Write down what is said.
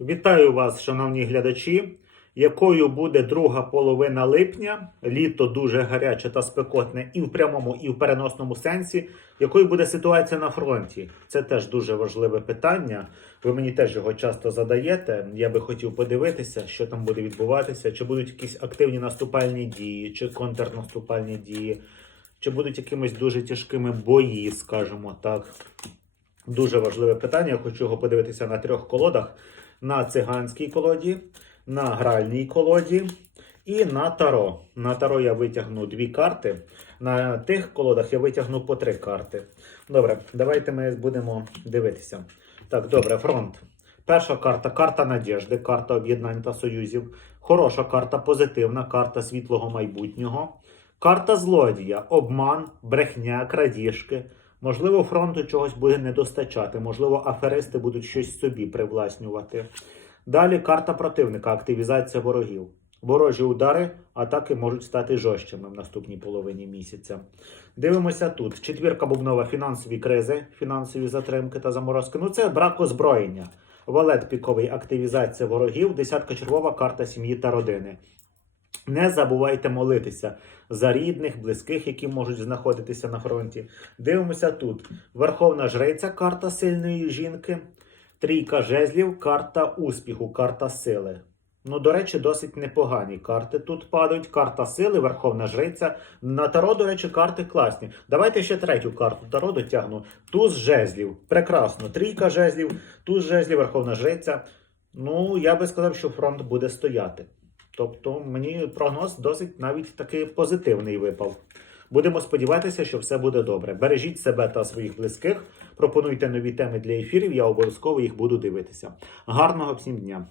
Вітаю вас, шановні глядачі. Якою буде друга половина липня? Літо дуже гаряче та спекотне і в прямому, і в переносному сенсі. Якою буде ситуація на фронті? Це теж дуже важливе питання. Ви мені теж його часто задаєте. Я би хотів подивитися, що там буде відбуватися, чи будуть якісь активні наступальні дії, чи контрнаступальні дії, чи будуть якимись дуже тяжкими бої, скажімо так. Дуже важливе питання. Я хочу його подивитися на трьох колодах: на циганській колоді, на гральній колоді і на таро. На таро я витягну дві карти. На тих колодах я витягну по три карти. Добре, давайте ми будемо дивитися. Так, добре, фронт. Перша карта карта надіжди, карта об'єднань та союзів. Хороша карта, позитивна карта світлого майбутнього. Карта злодія, обман, брехня, крадіжки. Можливо, фронту чогось буде не достачати, можливо, аферисти будуть щось собі привласнювати. Далі карта противника, активізація ворогів. Ворожі удари, атаки можуть стати жорсткими в наступній половині місяця. Дивимося тут. Четвірка бубнова фінансові кризи, фінансові затримки та заморозки. Ну це брак озброєння. Валет піковий активізація ворогів, десятка червова карта сім'ї та родини. Не забувайте молитися за рідних, близьких, які можуть знаходитися на фронті. Дивимося тут. Верховна жриця, карта сильної жінки. Трійка жезлів, карта успіху, карта сили. Ну, до речі, досить непогані карти тут падають. Карта сили, Верховна Жриця. На Таро, до речі, карти класні. Давайте ще третю карту Таро дотягну. Туз жезлів. Прекрасно. Трійка жезлів, туз жезлів, Верховна Жриця. Ну, я би сказав, що фронт буде стояти. Тобто, мені прогноз досить навіть такий позитивний випав. Будемо сподіватися, що все буде добре. Бережіть себе та своїх близьких. Пропонуйте нові теми для ефірів. Я обов'язково їх буду дивитися. Гарного всім дня!